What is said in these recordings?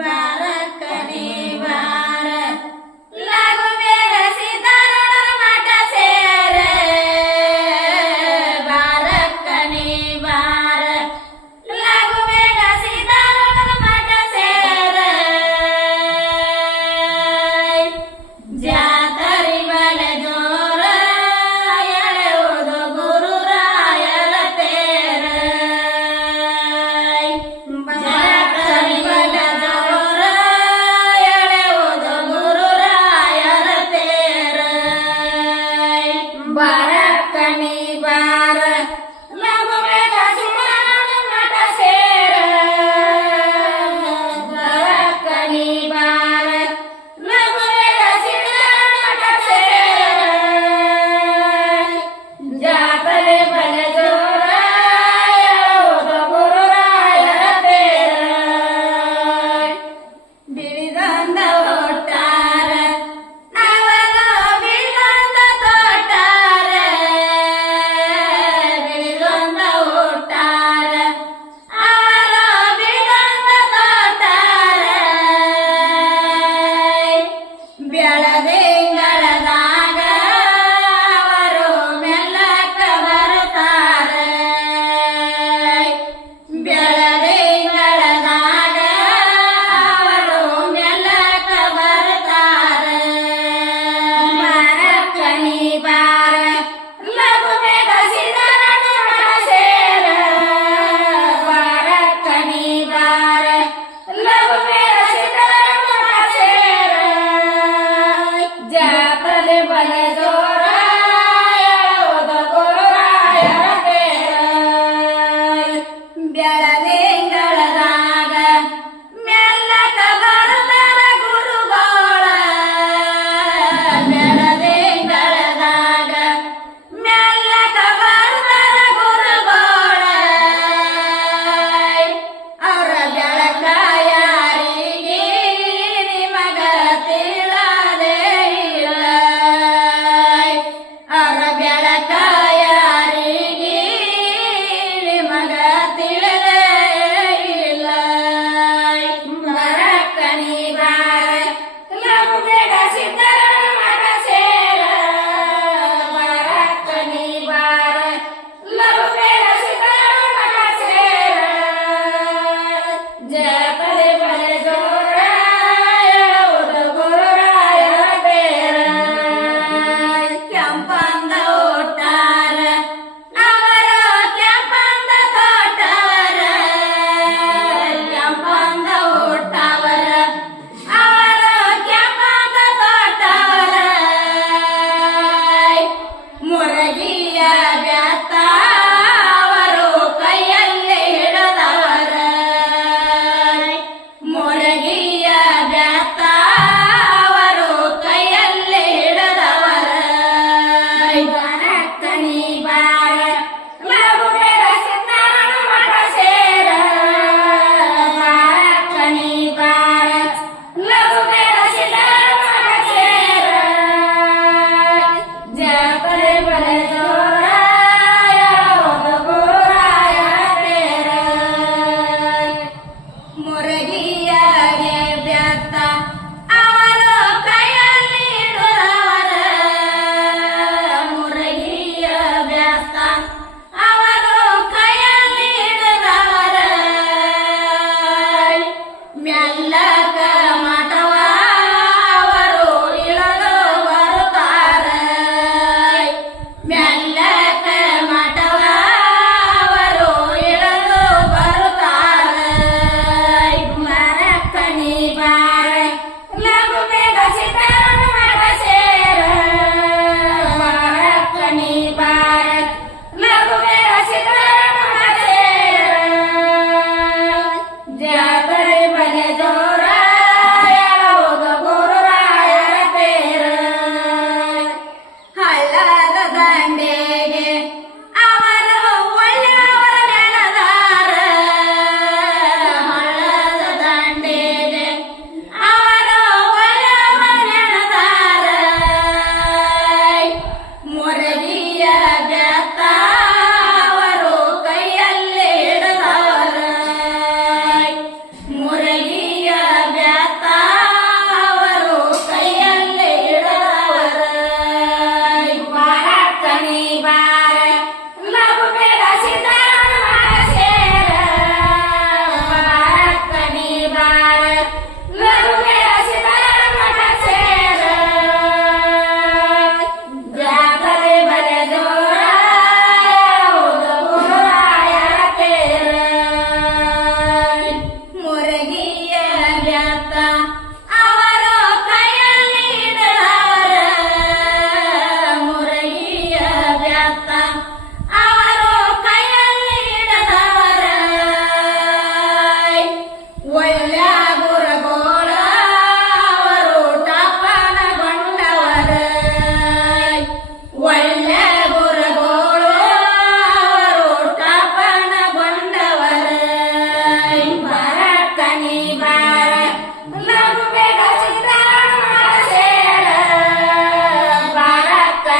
Bye.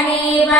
സമീപ